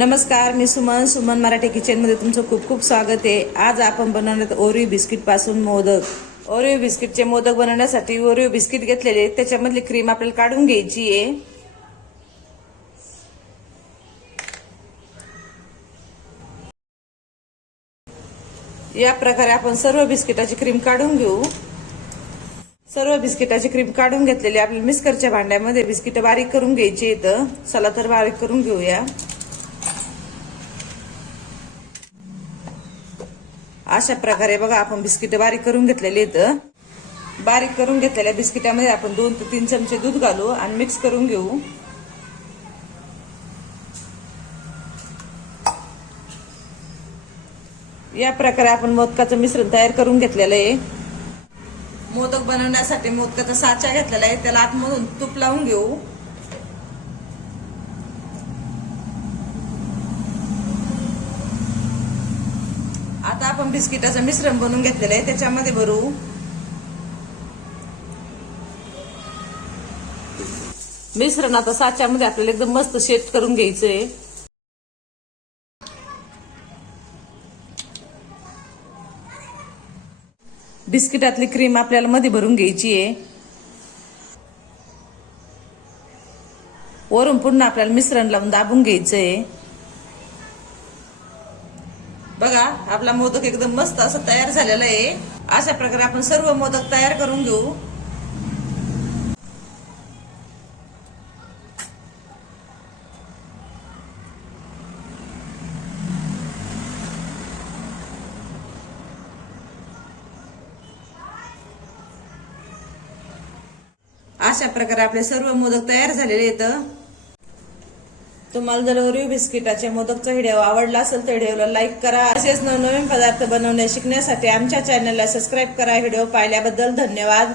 नमस्कार, मी सुमन मराठी किचनमध्ये तुमचं खूप खूप स्वागत आहे। आज आपण बनवणार ओरिओ बिस्किट पासून मोदक। ओरिओ बिस्किटचे मोदक बनवण्यासाठी ओरिओ बिस्किट घेतलेले, त्याच्यामधली क्रीम आपल्याला काढून घ्यायची आहे। या प्रकारे आपण सर्व बिस्किटाची क्रीम काढून घेऊ। सर्व बिस्किटाची क्रीम काढून घेतलेली आपल्याला मिक्सरच्या भांड्यामध्ये बिस्किट बारीक करून घ्यायची आहेत। चला तर बारीक करून घेऊया। अशा प्रकारे बघा आपण बिस्किट बारीक करून घेतलेले आहेत। बारीक करून घेतलेल्या बिस्किटामध्ये आपण 2 ते 3 चमचे दूध घालू आणि मिक्स करून घेऊ। या प्रकारे आपण मोदकाचं मिश्रण तयार करून घेतलेलं आहे। मोदक बनवण्यासाठी मोदकाचा साचा घेतलेला आहे, त्याला आतमधून तूप लावून घेऊ। आता आपण बिस्किटाचं मिश्रण बनवून घेतलेलं आहे, त्याच्यामध्ये भरू। मिश्रण आता साच्यामध्ये आपल्याला एकदम मस्त शेप करून घ्यायचंय। बिस्किटातली क्रीम आपल्याला मध्ये भरून घ्यायची आहे। वरून पुन्हा आपल्याला मिश्रण लावून दाबून घ्यायचंय। बघा आपला मोदक एकदम मस्त असं तयार झालेला आहे। अशा प्रकारे आपण सर्व मोदक तयार करून घेऊ। अशा प्रकारे आपले सर्व मोदक तयार झालेले आहेत। तुम्हाला जर ओरिओ बिस्किटाचे मोदकचा व्हिडिओ आवडला असेल तर व्हिडिओला लाईक करा। असेच नवनवीन पदार्थ बनवणे शिकण्यासाठी आमच्या चॅनलला सबस्क्राईब करा। व्हिडिओ पाहिल्याबद्दल धन्यवाद।